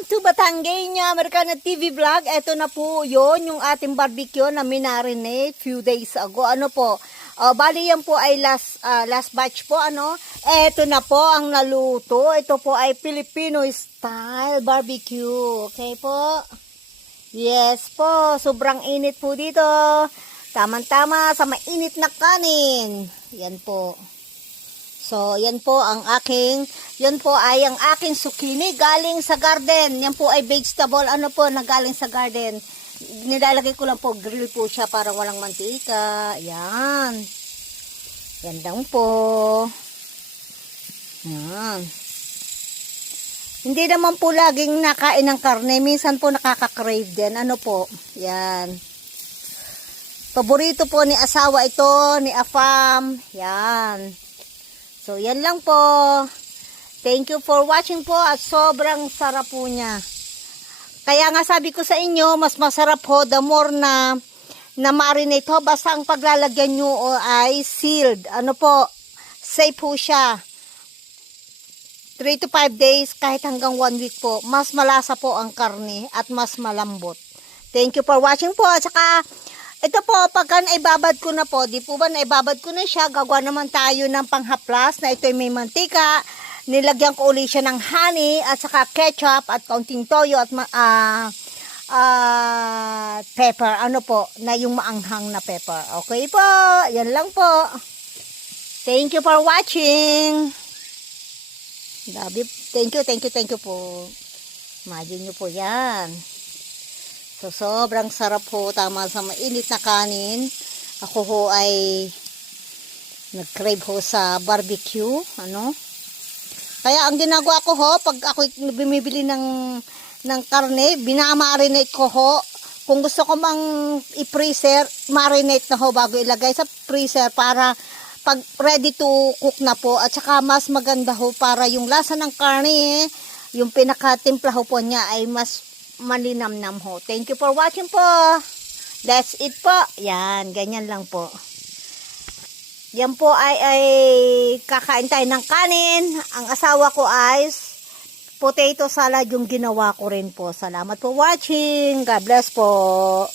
Welcome to Batangueña Americana TV Vlog. Ito na po yon yung ating barbecue na minarinate few days ago. Ano po? Bali yan po ay last batch po. Ano? Ito na po ang naluto. Ito po ay Filipino style barbecue. Okay po? Yes po. Sobrang init po dito. Tamang-tama sa mainit na kanin. Yan po. So, yan po ang aking, yan po ay ang aking zucchini galing sa garden. Yan po ay vegetable, ano po, na galing sa garden. Nilalagay ko lang po, grill po siya para walang mantika. Yan. Yan lang po. Yan. Hindi naman po laging nakain ng karne. Minsan po nakaka-crave din. Ano po? Yan. Paborito po ni asawa ito, ni Afam. Yan. So, yan lang po. Thank you for watching po at sobrang sarap po niya. Kaya nga sabi ko sa inyo, mas masarap po the more na marinate ho. Basta ang paglalagyan nyo ay sealed. Ano po, safe po siya. 3 to 5 days, kahit hanggang 1 week po. Mas malasa po ang karne at mas malambot. Thank you for watching po. At saka, ito po, pagka naibabad ko na po, di po ba naibabad ko na siya, gagawa naman tayo ng panghaplas na ito ay may mantika. Nilagyan ko ulit siya ng honey at saka ketchup at kaunting toyo at pepper. Ano po, na yung maanghang na pepper. Okay po, yan lang po. Thank you for watching. Thank you po. Imagine nyo po yan. So, sobrang sarap po, tama sa mainit na kanin. Ako ho ay nag-crave ho sa barbecue, ano. Kaya ang ginagawa ko ho, pag ako bumibili ng karne, binamarinate ko ho. Kung gusto ko mang i-freezer, marinate na ho bago ilagay sa freezer para pag ready to cook na po. At saka mas maganda ho para yung lasa ng karne, yung pinakatimpla ho po niya ay mas malinamnam ho. Thank you for watching po. That's it po. Yan, ganyan lang po. Yan po ay kakain tayo ng kanin. Ang asawa ko ay potato salad yung ginawa ko rin po. Salamat for watching. God bless po.